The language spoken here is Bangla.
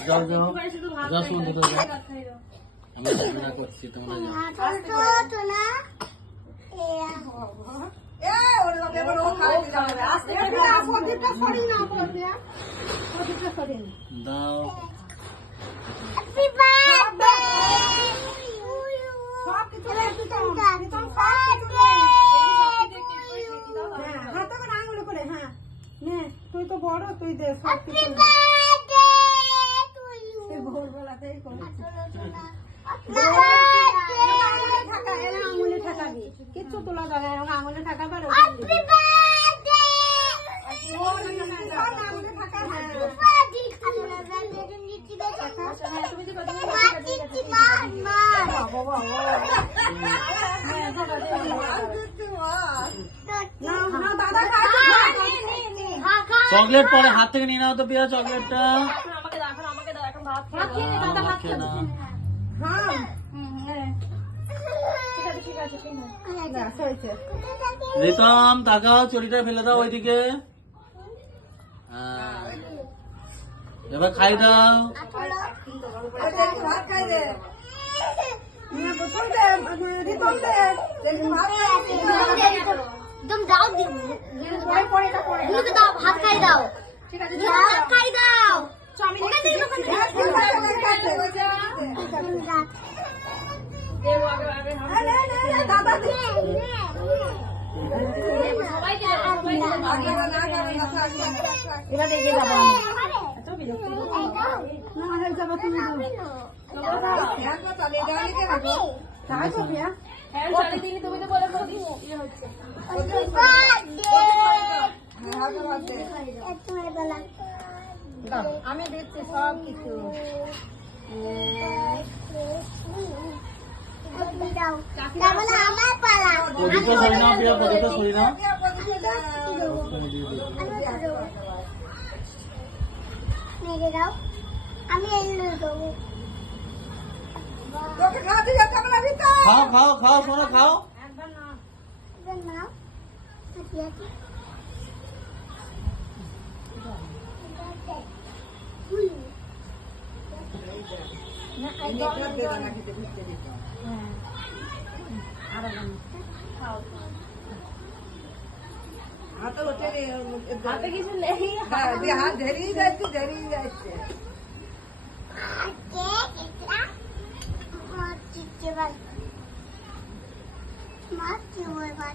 যাও যাও যাও ফোন দেখো যাও আমি রান্না করছি তোমরা যাও দাও তুই তো বড় তুই দে ভোরবেলাতেই আঙুলে ঠাকাবি কিচ্ছু তোলা যাবে আঙুলে ঠাকাবে চকলেট পরে হাত থেকে নিয়ে নাও তো পিয়া চকলেটটা রিতম তাকাও চুরিটা ফেলে দাও ওইদিকে এবার খাই দাও तुम दाओ दाओ हाथ खाई दाओ ठीक है हाथ खाई दाओ আমি দিচ্ছি সব কিছু প্রদীপটা সরি নাও পিয়া প্রদীপটা সরি নাও আমি খাও খাও খাও সোনা খাও হাতে কিছু নেই হাত ধরিয়ে যাচ্ছে মা কি বলবা